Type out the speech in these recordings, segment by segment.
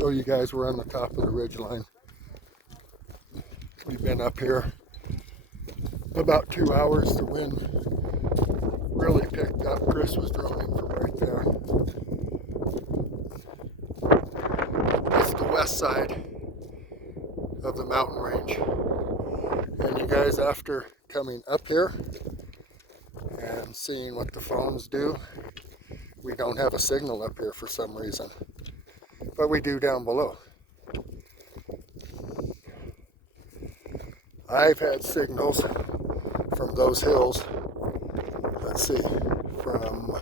So you guys, were on the top of the ridgeline. We've been up here about 2 hours. The wind really picked up. Chris was droning from right there. It's the west side of the mountain range. And you guys, after coming up here and seeing what the phones do, we don't have a signal up here for some reason, but we do down below. I've had signals from those hills. Let's see, from,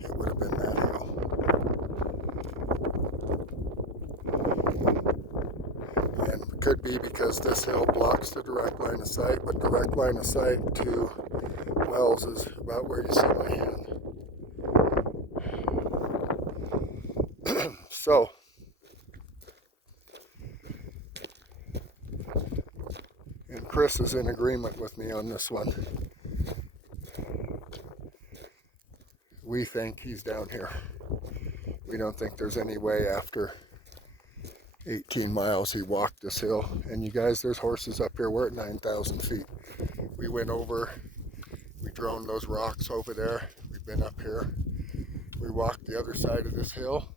it would have been that hill. And it could be because this hill blocks the direct line of sight, but direct line of sight to Wells is about where you see my hand. So, and Chris is in agreement with me on this one. We think he's down here. We don't think there's any way after 18 miles he walked this hill. And you guys, there's horses up here. We're at 9,000 feet. We went over, we droned those rocks over there. We've been up here. We walked the other side of this hill.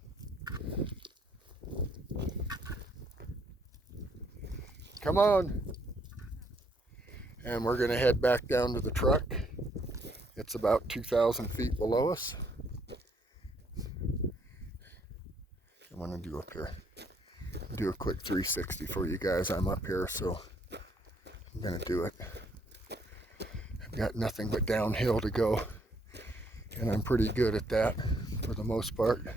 Come on. And we're going to head back down to the truck. It's about 2,000 feet below us. I want to do up here. Do a quick 360 for you guys. I'm up here, so I'm going to do it. I've got nothing but downhill to go, and I'm pretty good at that for the most part.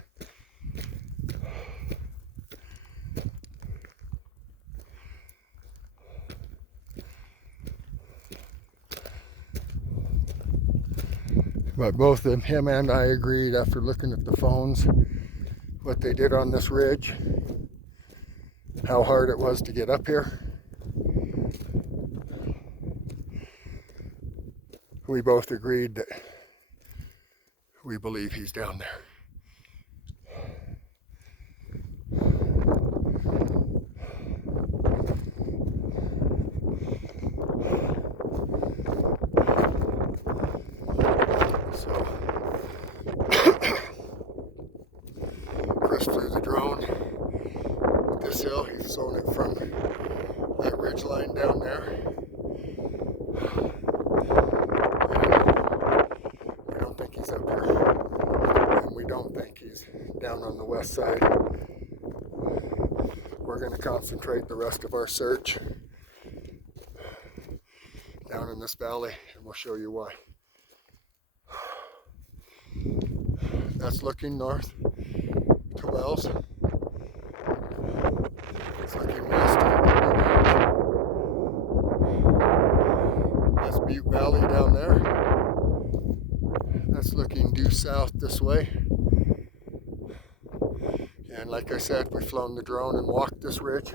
But both him and I agreed after looking at the phones what they did on this ridge, how hard it was to get up here. We both agreed that we believe he's down there. Chris flew the drone this hill. He's flown it from that ridge line down there. We don't think he's up here. And we don't think he's down on the west side. We're going to concentrate the rest of our search down in this valley, and we'll show you why. That's looking north to Wells. It's looking west to the Ruby Range. That's Butte Valley down there. That's looking due south this way. And like I said, we've flown the drone and walked this ridge.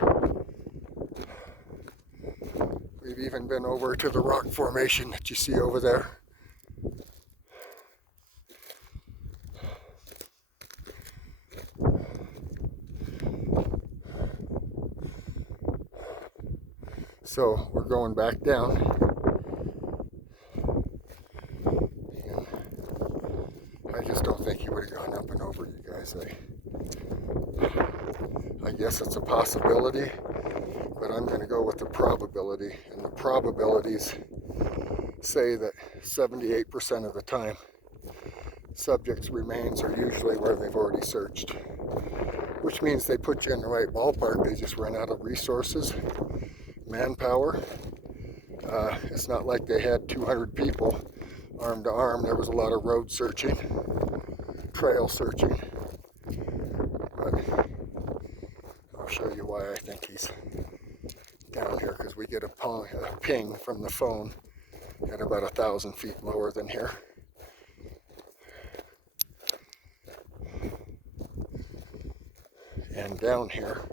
We've even been over to the rock formation that you see over there. So we're going back down. And I just don't think he would have gone up and over, you guys. I guess it's a possibility, but I'm going to go with the probability. And the probabilities say that 78% of the time, subjects' remains are usually where they've already searched, which means they put you in the right ballpark. They just ran out of resources, manpower. It's not like they had 200 people arm to arm. There was a lot of road searching, trail searching. But I'll show you why I think he's down here, because we get a ping from the phone at about 1,000 feet lower than here. And down here,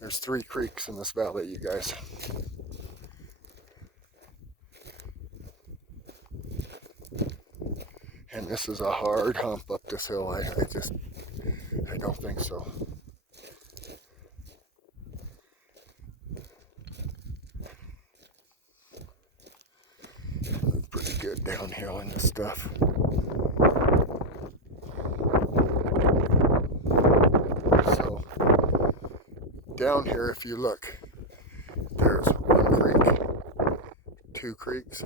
there's 3 creeks in this valley, you guys. And this is a hard hump up this hill. I don't think so. following this stuff. So down here, if you look, there's one creek, two creeks,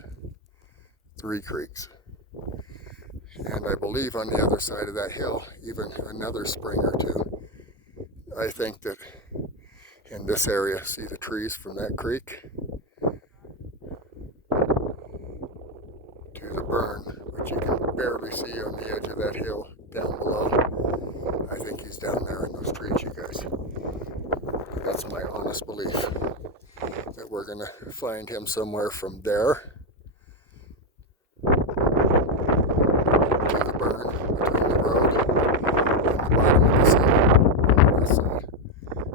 three creeks. And I believe on the other side of that hill, even another spring or two. I think that in this area, see the trees from that creek to the burn, which you can barely see on the edge of that hill down below. I think he's down there in those trees, you guys. That's my honest belief, that we're gonna find him somewhere from there to the burn, between the road and the bottom of this hill on the west side.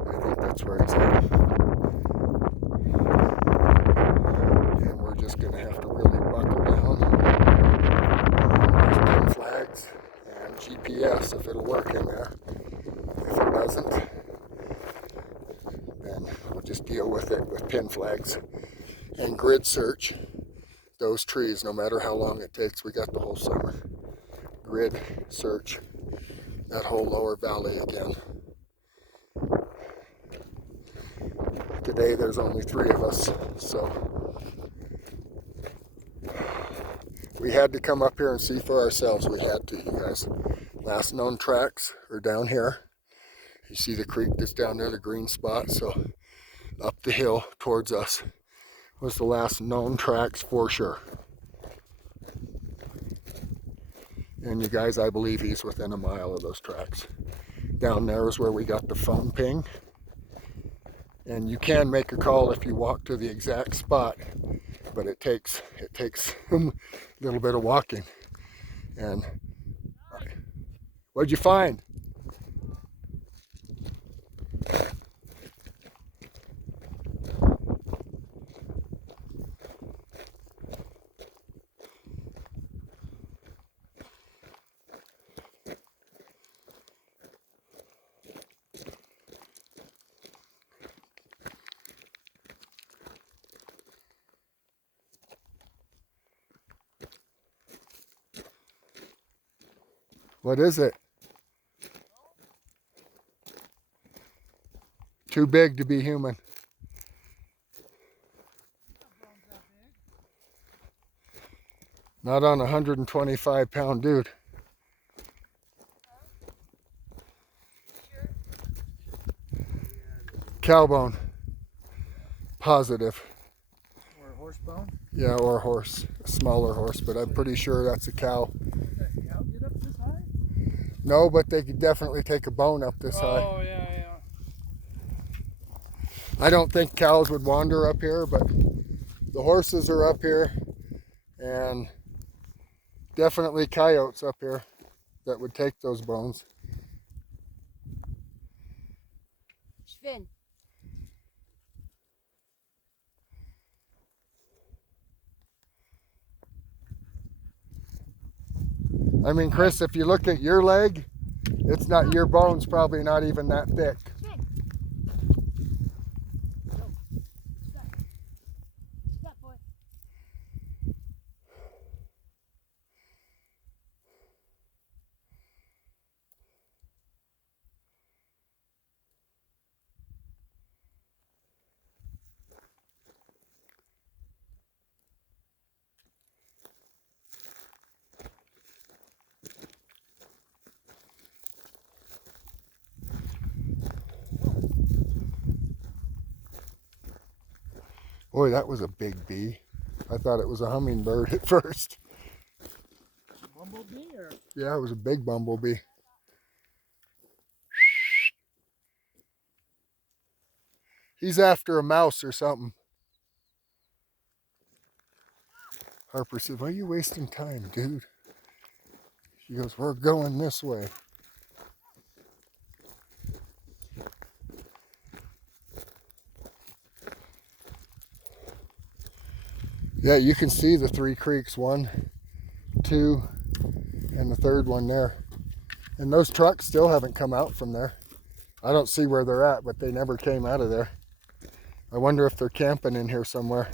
I think that's where he's at. And we're just gonna have to really buckle down. There's pin flags and GPS if it'll work in there. If it doesn't, then we'll just deal with it with pin flags and grid search those trees no matter how long it takes. We got the whole summer. Grid search that whole lower valley again. Today there's only 3 of us, so we had to come up here and see for ourselves. We had to, you guys. Last known tracks are down here. You see the creek that's down there, the green spot. So up the hill towards us was the last known tracks for sure. And you guys, I believe he's within a mile of those tracks. Down there is where we got the phone ping. And you can make a call if you walk to the exact spot, but it takes a little bit of walking. And what'd you find? What is it? Too big to be human. Not on a 125-pound dude. Cow bone. Positive. Or a horse bone? Yeah, or a horse. A smaller horse, but I'm pretty sure that's a cow. Does that cow get up this high? No, but they could definitely take a bone up this high. Oh, yeah. I don't think cows would wander up here, but the horses are up here, and definitely coyotes up here that would take those bones. Sven. I mean, Chris, if you look at your leg, it's not, your bone's probably not even that thick. Boy, that was a big bee. I thought it was a hummingbird at first. Bumblebee or? Yeah, it was a big bumblebee. He's after a mouse or something. Harper said, why are you wasting time, dude? She goes, we're going this way. Yeah, you can see the 3 creeks, 1, 2, and the third one there. And those trucks still haven't come out from there. I don't see where they're at, but they never came out of there. I wonder if they're camping in here somewhere.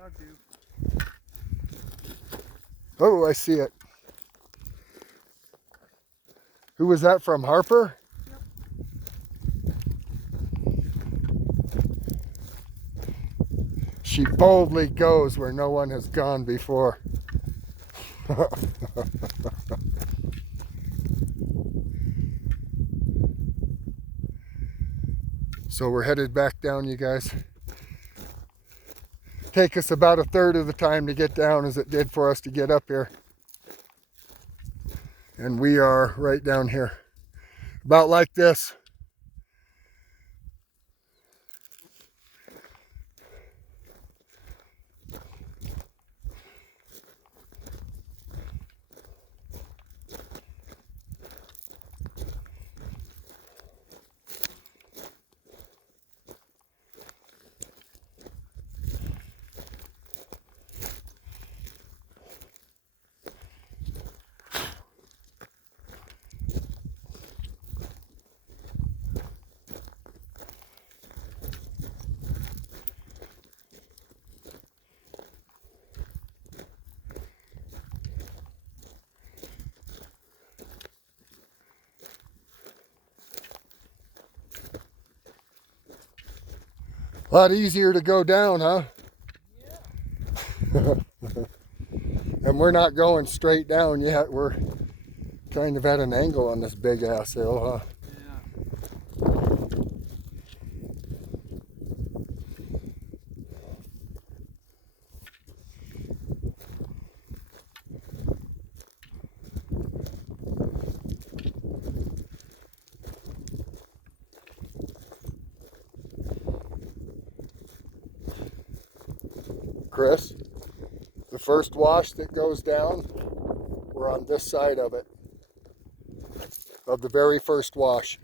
Dog do. Oh, I see it. Who was that from, Harper? Yep. She boldly goes where no one has gone before. So we're headed back down, you guys. Take us about a third of the time to get down as it did for us to get up here. And we are right down here, about like this. A lot easier to go down, huh? Yeah. And we're not going straight down yet. We're kind of at an angle on this big ass hill, huh? Yeah. Chris, the first wash that goes down, we're on this side of it, of the very first wash.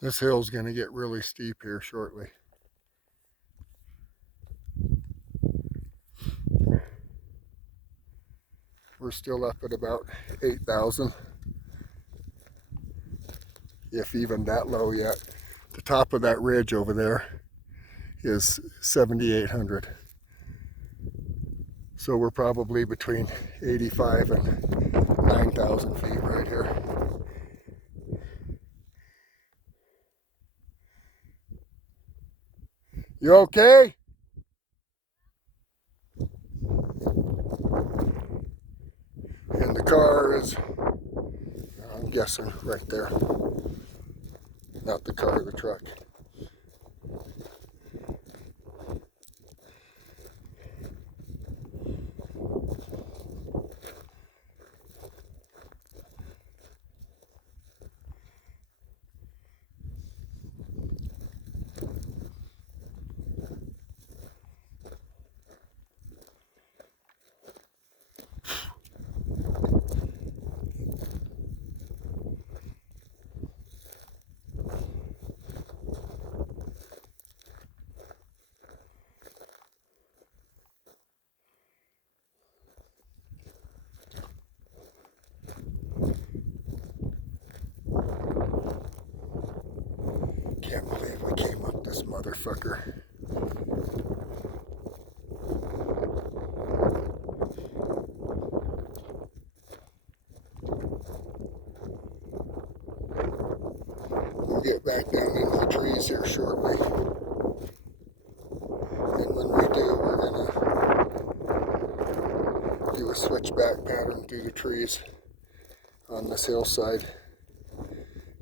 This hill's going to get really steep here shortly. We're still up at about 8,000, if even that low yet. The top of that ridge over there is 7,800. So we're probably between 85 and 9,000 feet right here. You okay? And the car is, I'm guessing, right there. Not the car, the truck. Can't believe we came up this motherfucker. We'll get back down into the trees here shortly. And when we do, we're gonna do a switchback pattern through the trees on this hillside,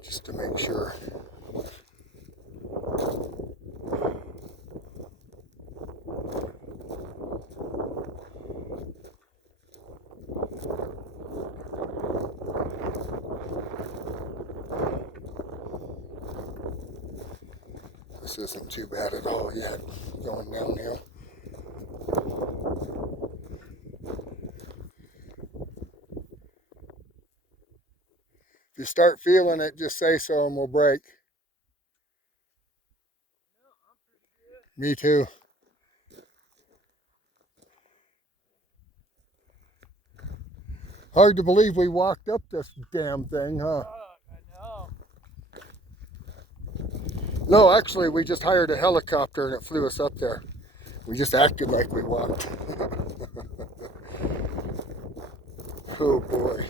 just to make sure. This isn't too bad at all yet, going downhill. start feeling it, just say so and we'll break. Me too. Hard to believe we walked up this damn thing, huh? I know. No, actually, we just hired a helicopter and it flew us up there. We just acted like we walked. Oh boy.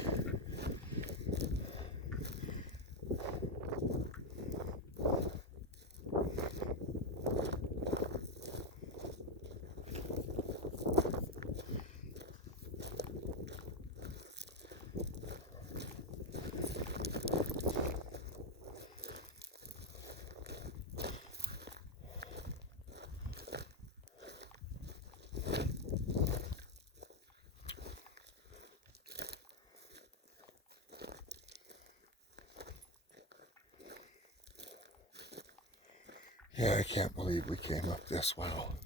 Yeah, I can't believe we came up this well.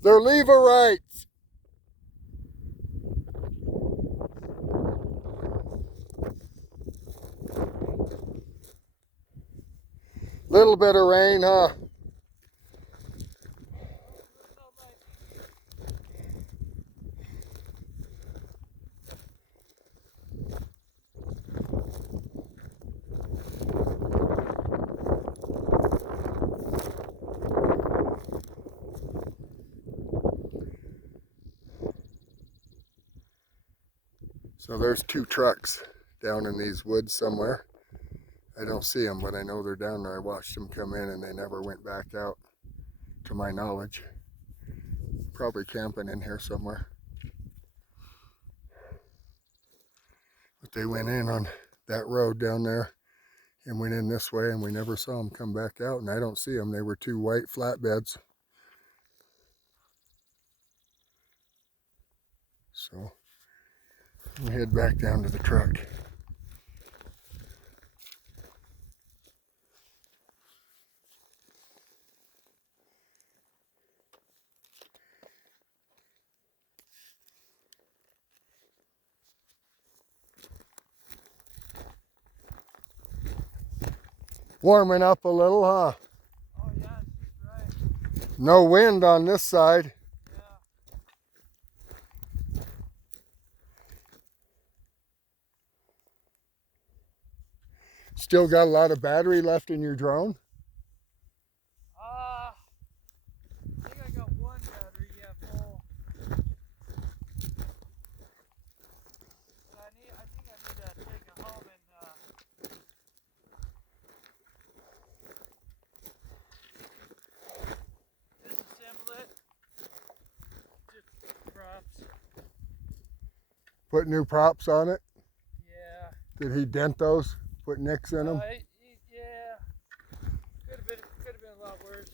They're Leverites. Little bit of rain, huh? So there's two trucks down in these woods somewhere. I don't see them, but I know they're down there. I watched them come in and they never went back out, to my knowledge. Probably camping in here somewhere. But they went in on that road down there and went in this way, and we never saw them come back out, and I don't see them. They were two white flatbeds. So we'll head back down to the truck. Warming up a little, huh? Oh yeah, it's just right. No wind on this side. Yeah. Still got a lot of battery left in your drone? I think I got one battery, full. But I think I need to take it home and disassemble it. Just props. Put new props on it? Yeah. Did he dent those? Put nicks in them? Yeah. Could have been a lot worse.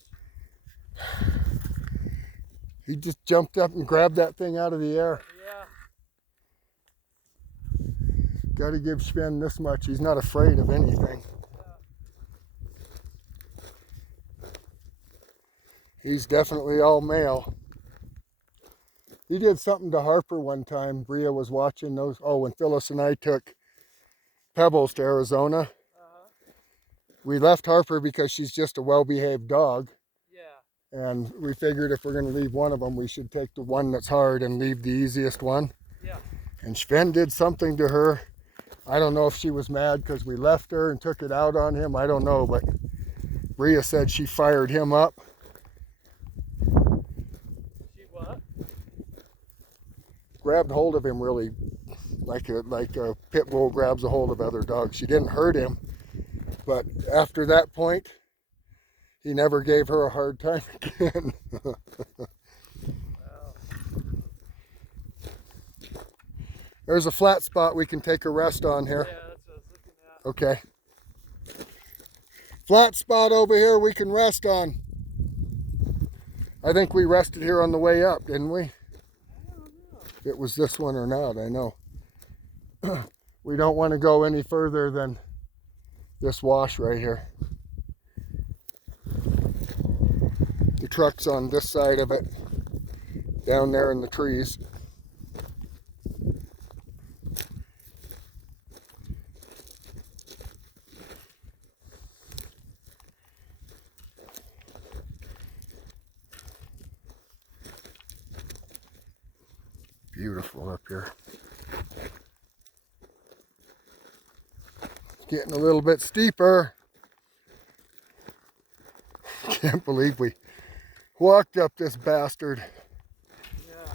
He just jumped up and grabbed that thing out of the air. Yeah. Got to give Sven this much. He's not afraid of anything. He's definitely all male. He did something to Harper one time. Bria was watching those. Oh, when Phyllis and I took Pebbles to Arizona. We left Harper because she's just a well-behaved dog. Yeah. And we figured if we're going to leave one of them, we should take the one that's hard and leave the easiest one. Yeah. And Sven did something to her. I don't know if she was mad because we left her and took it out on him. I don't know, but Bria said she fired him up. She what? Grabbed hold of him really like a pit bull grabs a hold of other dogs. She didn't hurt him, but after that point, he never gave her a hard time again. Wow. There's a flat spot we can take a rest on here. Yeah, that's what I was looking at. Okay. Flat spot over here we can rest on. I think we rested here on the way up, didn't we? I don't it was this one or not, I know. We don't want to go any further than this wash right here. The truck's on this side of it, down there in the trees. Beautiful up here. It's getting a little bit steeper. Can't believe we walked up this bastard. Yeah.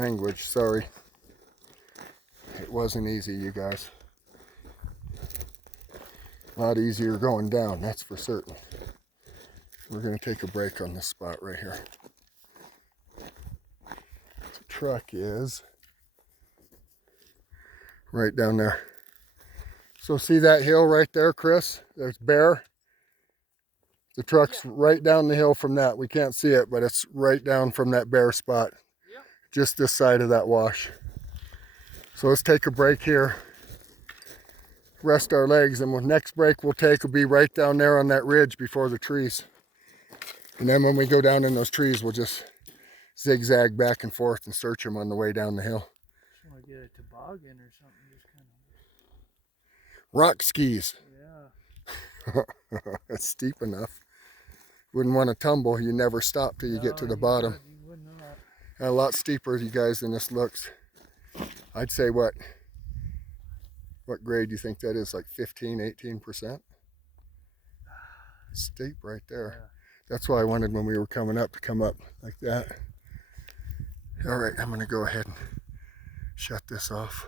Language, sorry. It wasn't easy, you guys. A lot easier going down, that's for certain. We're going to take a break on this spot right here. The truck is right down there. So see that hill right there, Chris? There's Bear. The truck's right down the hill from that. We can't see it, but it's right down from that Bear spot. Yep. Just this side of that wash. So let's take a break here. Rest our legs, and the next break we'll take will be right down there on that ridge before the trees. And then when we go down in those trees, we'll just zigzag back and forth and search them on the way down the hill. Just want to get a toboggan or something. Just kind of. Rock skis. Yeah. That's steep enough. Wouldn't want to tumble. You never stop till you get to the bottom. You would not. A lot steeper, you guys, than this looks. I'd say what grade do you think that is? Like 15, 18%? Steep right there. Yeah. That's why I wanted when we were coming up to come up like that. All right, I'm going to go ahead and shut this off.